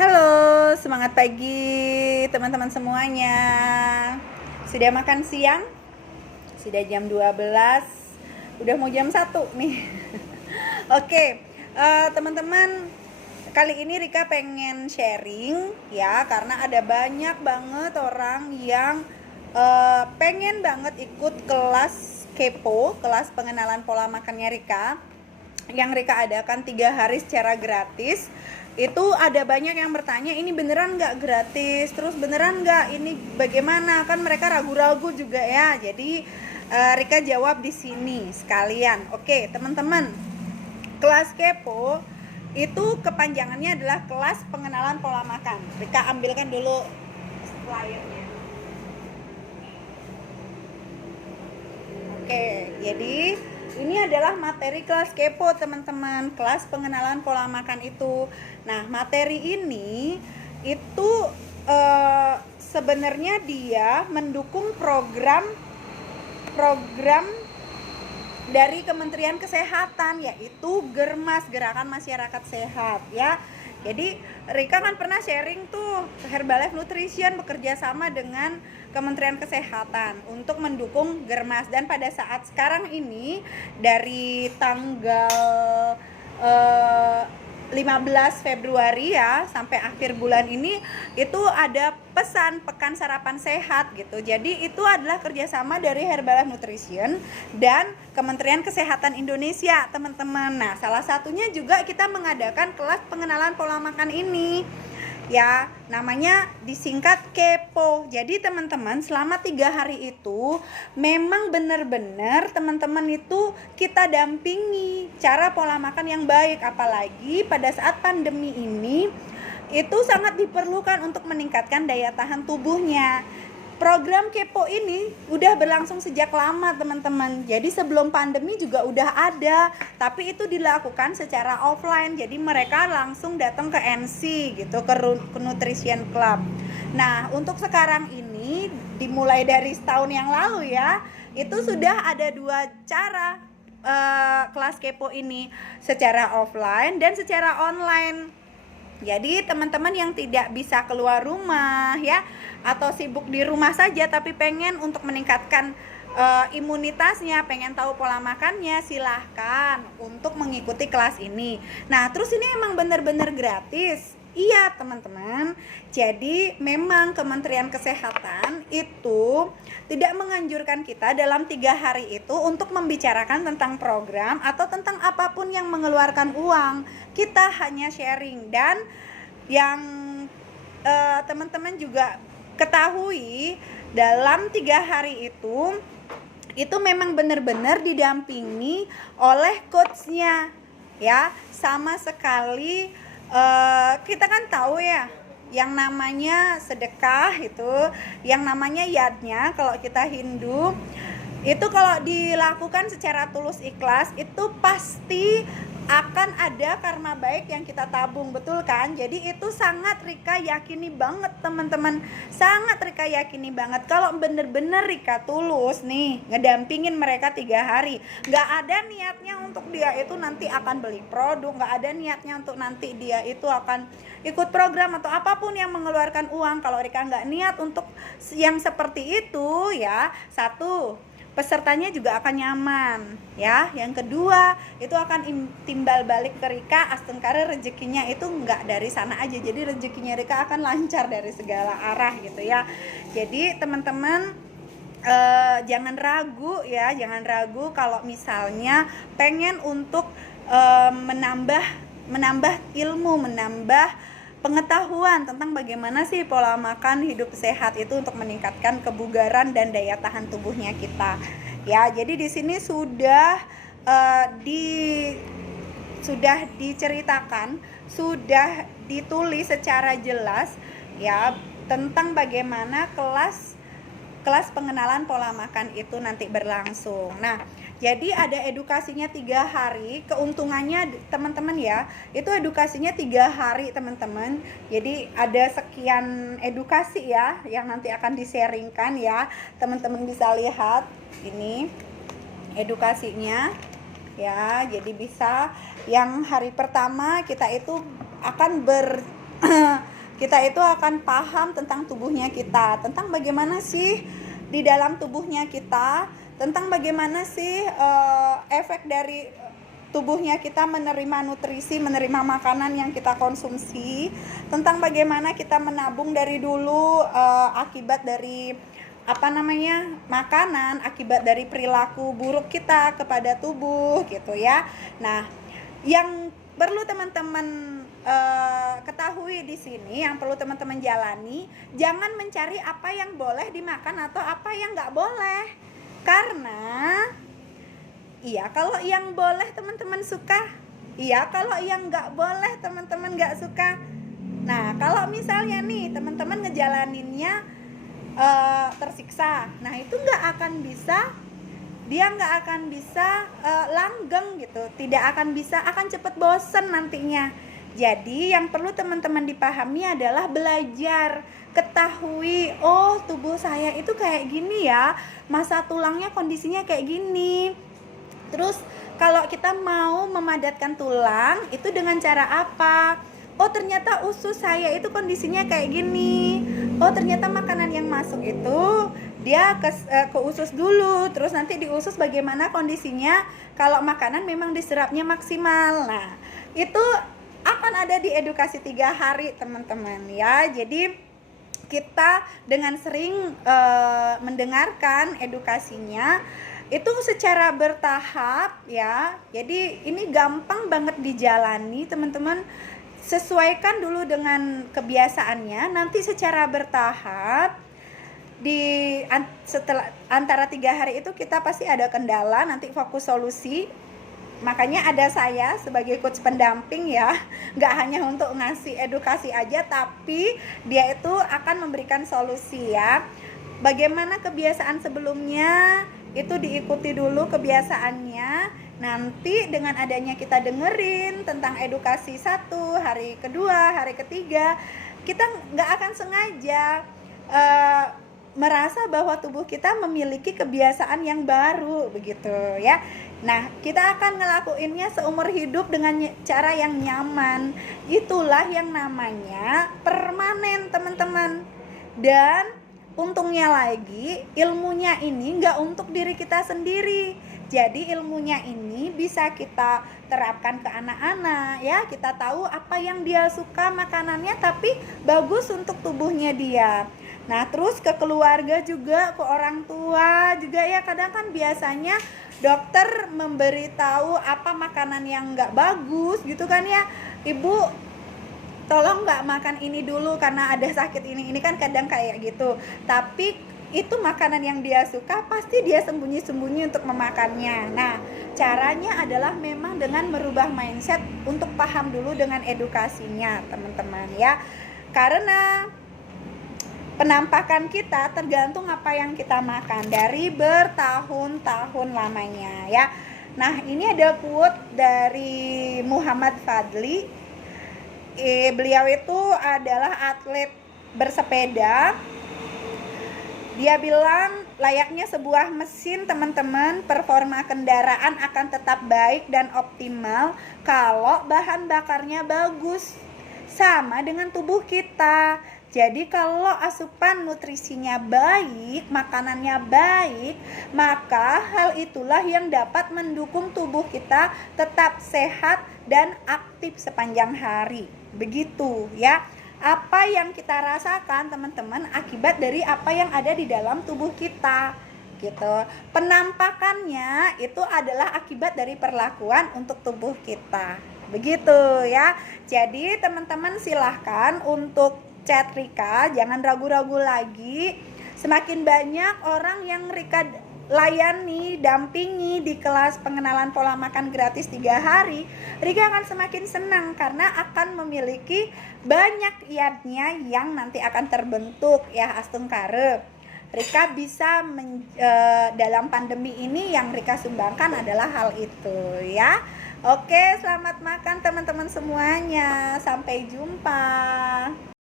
Halo, semangat pagi teman-teman semuanya. Sudah makan siang? Sudah jam 12. Udah mau jam 1 nih. Oke, teman-teman, kali ini Rika pengen sharing ya, karena ada banyak banget orang yang pengen banget ikut kelas kepo, kelas pengenalan pola makannya Rika, yang Rika adakan 3 hari secara gratis. Itu ada banyak yang bertanya, ini beneran nggak gratis, terus beneran nggak, ini bagaimana, kan mereka ragu-ragu juga ya. Jadi Rika jawab di sini sekalian. Oke teman-teman, kelas kepo itu kepanjangannya adalah kelas pengenalan pola makan. Rika ambilkan dulu flyernya. Oke, jadi ini adalah materi kelas kepo teman-teman, kelas pengenalan pola makan itu. Nah, materi ini itu sebenarnya dia mendukung program dari Kementerian Kesehatan, yaitu Germas, Gerakan Masyarakat Sehat ya. Jadi Rika kan pernah sharing tuh, Herbalife Nutrition bekerja sama dengan Kementerian Kesehatan untuk mendukung Germas, dan pada saat sekarang ini dari tanggal 15 Februari ya sampai akhir bulan ini itu ada pesan pekan sarapan sehat gitu. Jadi itu adalah kerjasama dari Herbalife Nutrition dan Kementerian Kesehatan Indonesia teman-teman. Nah, salah satunya juga kita mengadakan kelas pengenalan pola makan ini ya, namanya disingkat kepo. Jadi teman-teman, selama 3 hari itu memang benar-benar teman-teman itu kita dampingi cara pola makan yang baik, apalagi pada saat pandemi ini itu sangat diperlukan untuk meningkatkan daya tahan tubuhnya. Program kepo ini udah berlangsung sejak lama teman-teman. Jadi sebelum pandemi juga udah ada, tapi itu dilakukan secara offline. Jadi mereka langsung datang ke NC gitu, ke Nutrition Club. Nah, untuk sekarang ini dimulai dari setahun yang lalu ya, itu sudah ada 2 cara kelas kepo ini, secara offline dan secara online. Jadi teman-teman yang tidak bisa keluar rumah ya, atau sibuk di rumah saja tapi pengen untuk meningkatkan imunitasnya, pengen tahu pola makannya, silahkan untuk mengikuti kelas ini. Nah, terus ini emang benar-benar gratis. Iya teman-teman, jadi memang Kementerian Kesehatan itu tidak menganjurkan kita dalam 3 hari itu untuk membicarakan tentang program atau tentang apapun yang mengeluarkan uang. Kita hanya sharing, dan yang teman-teman juga ketahui dalam 3 hari itu memang benar-benar didampingi oleh coachnya ya. Sama sekali kita kan tahu ya, yang namanya sedekah itu, yang namanya yadnya kalau kita Hindu itu kalau dilakukan secara tulus ikhlas itu pasti akan ada karma baik yang kita tabung, betul kan? Jadi itu sangat Rika yakini banget teman-teman, sangat Rika yakini banget kalau bener-bener Rika tulus nih ngedampingin mereka 3 hari. Gak ada niatnya untuk dia itu nanti akan beli produk, gak ada niatnya untuk nanti dia itu akan ikut program atau apapun yang mengeluarkan uang. Kalau Rika gak niat untuk yang seperti itu ya, satu, pesertanya juga akan nyaman ya. Yang kedua, itu akan timbal balik ke Rika, astengkara rezekinya itu enggak dari sana aja, jadi rezekinya Rika akan lancar dari segala arah gitu ya. Jadi teman-teman jangan ragu ya, jangan ragu kalau misalnya pengen untuk menambah ilmu, menambah pengetahuan tentang bagaimana sih pola makan hidup sehat itu untuk meningkatkan kebugaran dan daya tahan tubuhnya kita. Ya, jadi di sini sudah diceritakan, sudah ditulis secara jelas ya tentang bagaimana kelas pengenalan pola makan itu nanti berlangsung. Nah, jadi ada edukasinya 3 hari, keuntungannya teman-teman ya, itu edukasinya 3 hari teman-teman. Jadi ada sekian edukasi ya yang nanti akan di-sharingkan ya. Teman-teman bisa lihat ini edukasinya ya. Jadi bisa yang hari pertama kita itu akan kita itu akan paham tentang tubuhnya kita, tentang bagaimana sih di dalam tubuhnya kita, tentang bagaimana sih efek dari tubuhnya kita menerima nutrisi, menerima makanan yang kita konsumsi, tentang bagaimana kita menabung dari dulu akibat dari makanan, akibat dari perilaku buruk kita kepada tubuh gitu ya. Nah, yang perlu teman-teman ketahui di sini, yang perlu teman-teman jalani, jangan mencari apa yang boleh dimakan atau apa yang nggak boleh, karena kalau yang boleh teman-teman suka, kalau yang nggak boleh teman-teman nggak suka. Nah, kalau misalnya nih teman-teman ngejalaninnya tersiksa, nah itu nggak akan bisa langgeng gitu, akan cepet bosen nantinya. Jadi yang perlu teman-teman dipahami adalah belajar, ketahui, oh tubuh saya itu kayak gini ya, masa tulangnya kondisinya kayak gini. Terus kalau kita mau memadatkan tulang itu dengan cara apa? Oh ternyata usus saya itu kondisinya kayak gini. Oh ternyata makanan yang masuk itu dia ke usus dulu, terus nanti di usus bagaimana kondisinya kalau makanan memang diserapnya maksimal. Nah itu akan ada di edukasi 3 hari teman-teman ya. Jadi kita dengan sering mendengarkan edukasinya itu secara bertahap ya. Jadi ini gampang banget dijalani teman-teman. Sesuaikan dulu dengan kebiasaannya, nanti secara bertahap setelah antara 3 hari itu kita pasti ada kendala, nanti fokus solusi. Makanya ada saya sebagai coach pendamping ya, nggak hanya untuk ngasih edukasi aja, tapi dia itu akan memberikan solusi ya. Bagaimana kebiasaan sebelumnya itu diikuti dulu kebiasaannya. Nanti dengan adanya kita dengerin tentang edukasi 1, hari kedua, hari ketiga, kita nggak akan sengaja merasa bahwa tubuh kita memiliki kebiasaan yang baru begitu ya. Nah, kita akan ngelakuinnya seumur hidup dengan cara yang nyaman. Itulah yang namanya permanen teman-teman. Dan untungnya lagi, ilmunya ini nggak untuk diri kita sendiri. Jadi ilmunya ini bisa kita terapkan ke anak-anak ya. Kita tahu apa yang dia suka makanannya, tapi bagus untuk tubuhnya dia. Nah terus ke keluarga juga, ke orang tua juga ya. Kadang kan biasanya dokter memberitahu apa makanan yang nggak bagus gitu kan ya. Ibu tolong nggak makan ini dulu karena ada sakit ini kan kadang kayak gitu. Tapi itu makanan yang dia suka, pasti dia sembunyi-sembunyi untuk memakannya. Nah caranya adalah memang dengan merubah mindset untuk paham dulu dengan edukasinya teman-teman ya. Karena penampakan kita tergantung apa yang kita makan dari bertahun-tahun lamanya ya. Nah ini ada quote dari Muhammad Fadli. Beliau itu adalah atlet bersepeda. Dia bilang layaknya sebuah mesin teman-teman, performa kendaraan akan tetap baik dan optimal kalau bahan bakarnya bagus. Sama dengan tubuh kita. Jadi kalau asupan nutrisinya baik, makanannya baik, maka hal itulah yang dapat mendukung tubuh kita tetap sehat dan aktif sepanjang hari. Begitu ya. Apa yang kita rasakan teman-teman akibat dari apa yang ada di dalam tubuh kita gitu. Penampakannya itu adalah akibat dari perlakuan untuk tubuh kita. Begitu ya. Jadi teman-teman silahkan untuk chat Rika, jangan ragu-ragu lagi. Semakin banyak orang yang Rika layani, dampingi di kelas pengenalan pola makan gratis 3 hari, Rika akan semakin senang karena akan memiliki banyak iatnya yang nanti akan terbentuk ya astungkare. Rika bisa dalam pandemi ini yang Rika sumbangkan adalah hal itu ya. Oke, selamat makan teman-teman semuanya. Sampai jumpa.